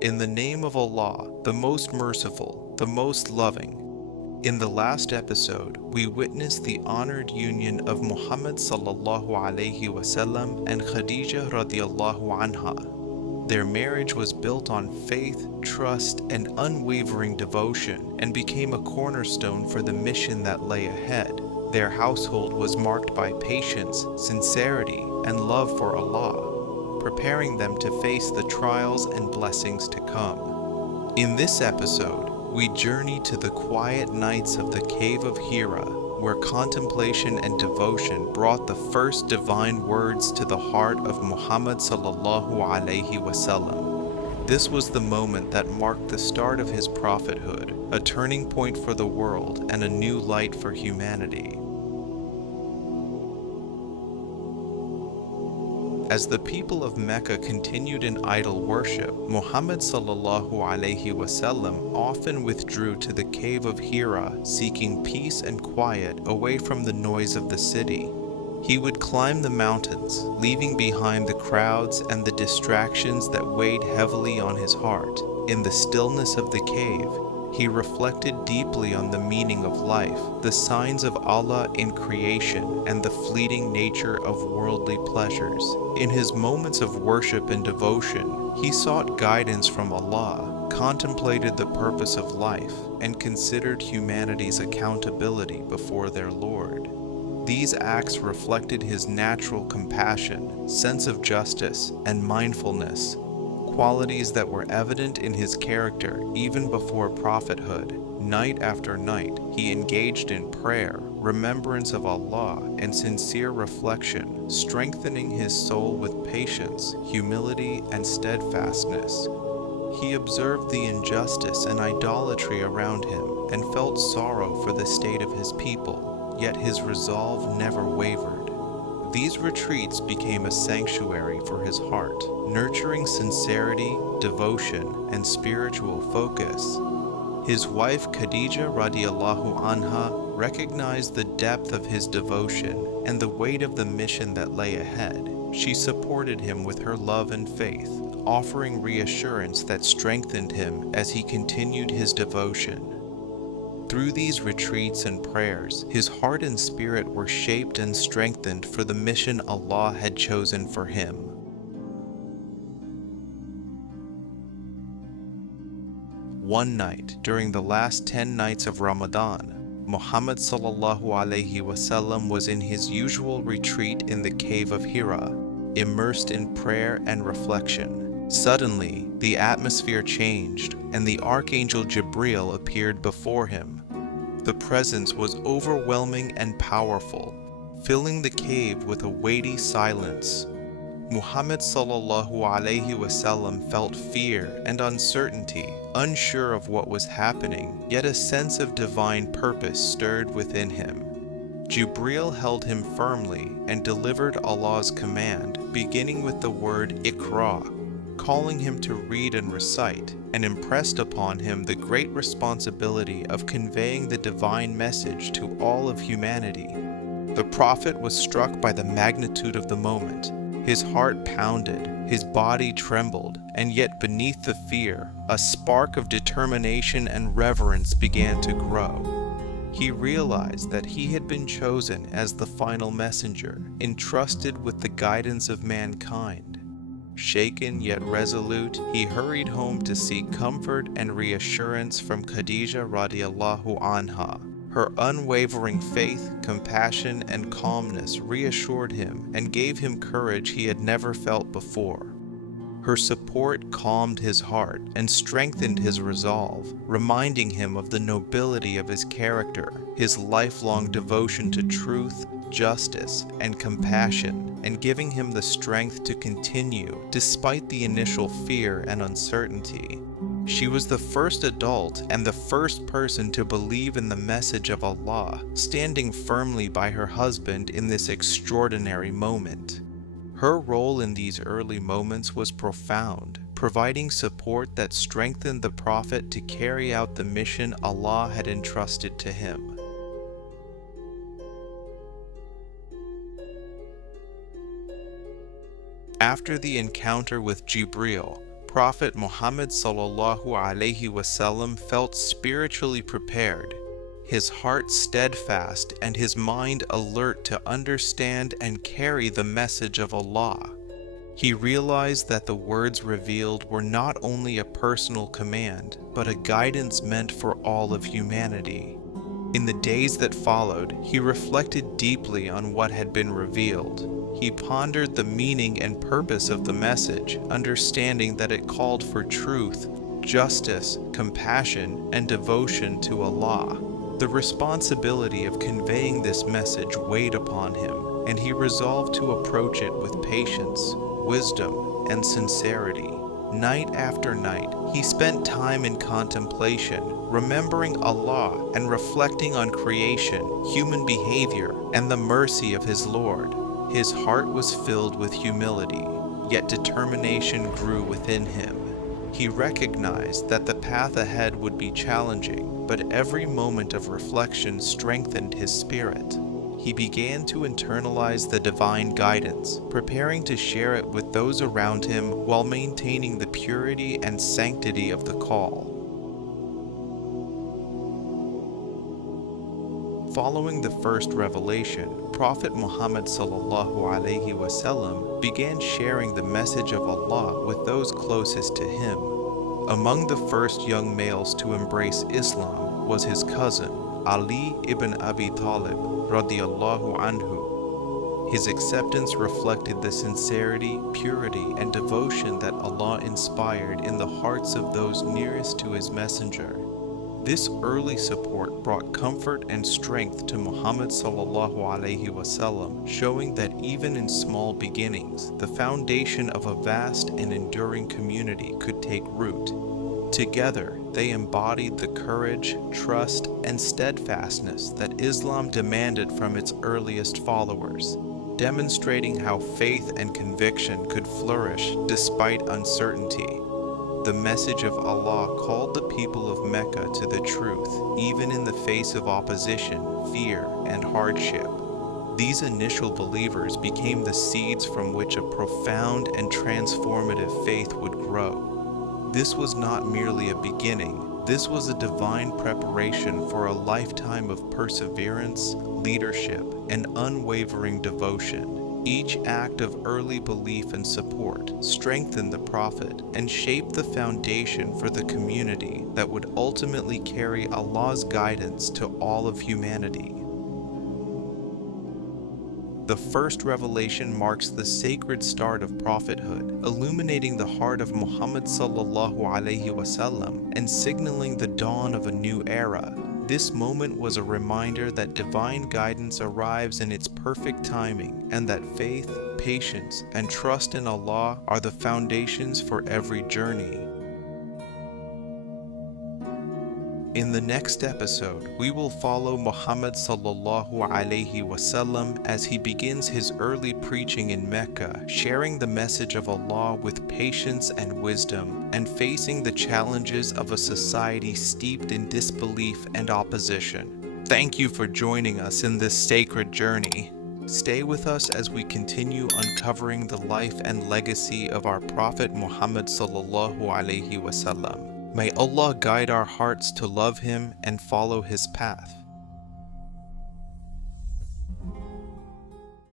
In the name of Allah, the most merciful, the most loving. In the last episode, we witnessed the honored union of Muhammad sallallahu alaihi wasallam and Khadijah radiallahu anha. Their marriage was built on faith, trust, and unwavering devotion and became a cornerstone for the mission that lay ahead. Their household was marked by patience, sincerity, and love for Allah, preparing them to face the trials and blessings to come. In this episode, we journey to the quiet nights of the Cave of Hira, where contemplation and devotion brought the first divine words to the heart of Muhammad sallallahu alaihi wasallam. This was the moment that marked the start of his prophethood, a turning point for the world and a new light for humanity. As the people of Mecca continued in idol worship, Muhammad sallallahu alaihi wasallam often withdrew to the Cave of Hira, seeking peace and quiet away from the noise of the city. He would climb the mountains, leaving behind the crowds and the distractions that weighed heavily on his heart. In the stillness of the cave, he reflected deeply on the meaning of life, the signs of Allah in creation, and the fleeting nature of worldly pleasures. In his moments of worship and devotion, he sought guidance from Allah, contemplated the purpose of life, and considered humanity's accountability before their Lord. These acts reflected his natural compassion, sense of justice, and mindfulness, qualities that were evident in his character even before prophethood. Night after night, he engaged in prayer, remembrance of Allah, and sincere reflection, strengthening his soul with patience, humility, and steadfastness. He observed the injustice and idolatry around him and felt sorrow for the state of his people, yet his resolve never wavered. These retreats became a sanctuary for his heart, nurturing sincerity, devotion, and spiritual focus. His wife Khadijah radiallahu anha recognized the depth of his devotion and the weight of the mission that lay ahead. She supported him with her love and faith, offering reassurance that strengthened him as he continued his devotion. Through these retreats and prayers, his heart and spirit were shaped and strengthened for the mission Allah had chosen for him. One night, during the last 10 nights of Ramadan, Muhammad sallallahu alaihi wasallam was in his usual retreat in the Cave of Hira, immersed in prayer and reflection. Suddenly, the atmosphere changed, and the Archangel Jibreel appeared before him. The presence was overwhelming and powerful, filling the cave with a weighty silence. Muhammad sallallahu alaihi wasallam felt fear and uncertainty, unsure of what was happening, yet a sense of divine purpose stirred within him. Jibreel held him firmly and delivered Allah's command, beginning with the word Iqra, calling him to read and recite, and impressed upon him the great responsibility of conveying the divine message to all of humanity. The Prophet was struck by the magnitude of the moment. His heart pounded, his body trembled, and yet beneath the fear, a spark of determination and reverence began to grow. He realized that he had been chosen as the final messenger, entrusted with the guidance of mankind. Shaken yet resolute, he hurried home to seek comfort and reassurance from Khadijah radiallahu anha. Her unwavering faith, compassion, and calmness reassured him and gave him courage he had never felt before. Her support calmed his heart and strengthened his resolve, reminding him of the nobility of his character, his lifelong devotion to truth, justice, and compassion, and giving him the strength to continue despite the initial fear and uncertainty. She was the first adult and the first person to believe in the message of Allah, standing firmly by her husband in this extraordinary moment. Her role in these early moments was profound, providing support that strengthened the Prophet to carry out the mission Allah had entrusted to him. After the encounter with Jibreel, Prophet Muhammad sallallahu alaihi wasallam felt spiritually prepared, his heart steadfast and his mind alert to understand and carry the message of Allah. He realized that the words revealed were not only a personal command, but a guidance meant for all of humanity. In the days that followed, he reflected deeply on what had been revealed. He pondered the meaning and purpose of the message, understanding that it called for truth, justice, compassion, and devotion to Allah. The responsibility of conveying this message weighed upon him, and he resolved to approach it with patience, wisdom, and sincerity. Night after night, he spent time in contemplation, remembering Allah and reflecting on creation, human behavior, and the mercy of his Lord. His heart was filled with humility, yet determination grew within him. He recognized that the path ahead would be challenging, but every moment of reflection strengthened his spirit. He began to internalize the divine guidance, preparing to share it with those around him while maintaining the purity and sanctity of the call. Following the first revelation, Prophet Muhammad sallallahu alaihi wasallam began sharing the message of Allah with those closest to him. Among the first young males to embrace Islam was his cousin, Ali ibn Abi Talib, radiyallahu anhu. His acceptance reflected the sincerity, purity, and devotion that Allah inspired in the hearts of those nearest to his messenger. This early support brought comfort and strength to Muhammad sallallahu alaihi wasallam, showing that even in small beginnings, the foundation of a vast and enduring community could take root. Together, they embodied the courage, trust, and steadfastness that Islam demanded from its earliest followers, demonstrating how faith and conviction could flourish despite uncertainty. The message of Allah called the people of Mecca to the truth, even in the face of opposition, fear, and hardship. These initial believers became the seeds from which a profound and transformative faith would grow. This was not merely a beginning, this was a divine preparation for a lifetime of perseverance, leadership, and unwavering devotion. Each act of early belief and support strengthened the Prophet and shaped the foundation for the community that would ultimately carry Allah's guidance to all of humanity. The first revelation marks the sacred start of prophethood, illuminating the heart of Muhammad sallallahu alaihi wasallam and signaling the dawn of a new era. This moment was a reminder that divine guidance arrives in its perfect timing and that faith, patience, and trust in Allah are the foundations for every journey. In the next episode, we will follow Muhammad sallallahu alaihi wasallam as he begins his early preaching in Mecca, sharing the message of Allah with patience and wisdom, and facing the challenges of a society steeped in disbelief and opposition. Thank you for joining us in this sacred journey. Stay with us as we continue uncovering the life and legacy of our Prophet Muhammad sallallahu alaihi wasallam. May Allah guide our hearts to love Him and follow His path.